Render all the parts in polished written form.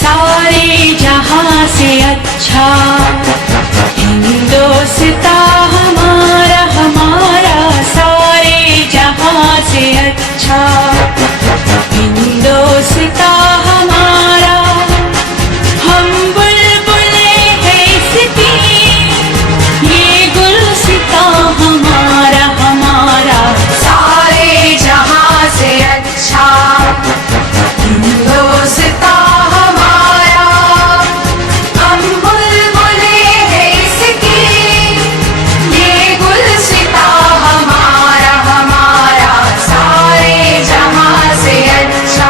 सारे जहां से अच्छा हिंदुस्तान हमारा हमारा, सारे जहां से अच्छा हिंदुस्तान हमारा। हम बुलबुले हैं इसकी, ये गुलसितां हमारा हमारा, सारे जहां से अच्छा हिंदुस्तान हमारा। हम बुलबुले हैं इसकी, ये गुलसितां हमारा हमारा, सारे जहां से अच्छा।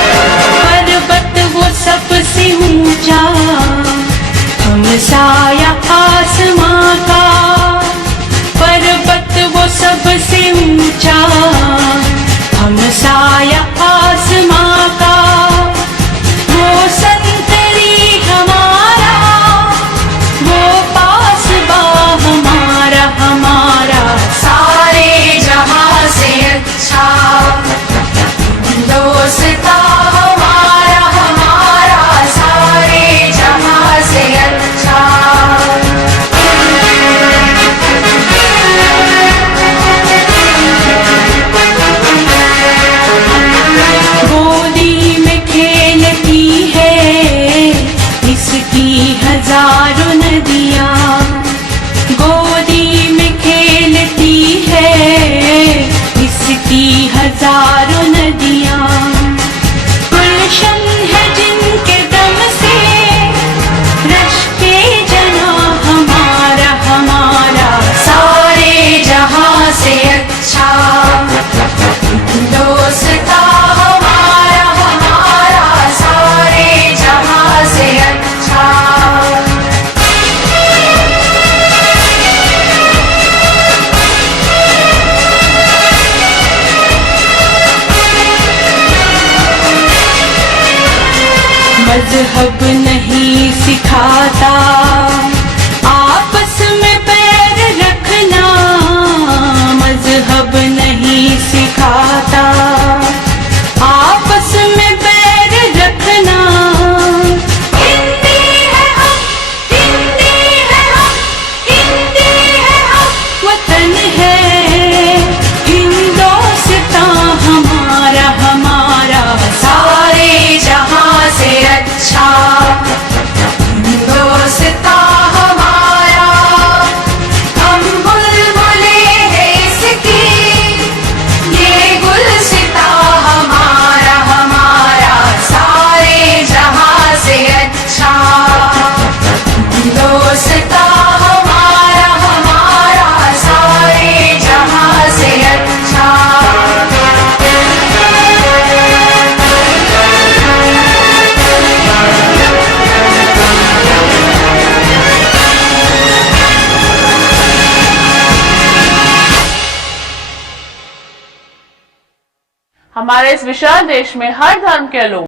पर्वत वो सबसे ऊंचा, हम साया आसमां का। पर्वत वो सबसे ऊंचा, हम साया आसमां का। वो संतरी हमारा, वो पासबा हमारा हमारा, सारे जहां से अच्छा हिंदुस्तान हमारा हमारा, सारे जहां से अच्छा। गोदी में खेलती है इसकी हजारों नदियां, गोदी में खेलती है इसकी हजारों नदियां। गुलशन है जिनके दम से रश्के जना हमारा हमारा, सारे जहां से अच्छा हिंदुस्तान हमारा हमारा, सारे जहां से अच्छा। मजहब नहीं सिखाता आपस में पैर रखना, मजहब नहीं सिखाता आपस में पैर रखना। हिंदी है हम, हिंदी है हम, हिंदी है हम, वतन है हिंदुस्तान हमारा हमारा, सारे जहां से अच्छा हिंदुस्तान हमारा। हम बुलबुले हैं इसकी, ये गुलसितां हमारा हमारा, सारे जहां से अच्छा हिंदुस्तान हमारा हमारा, सारे जहां से अच्छा। हमारे इस विशाल देश में हर धर्म के लोग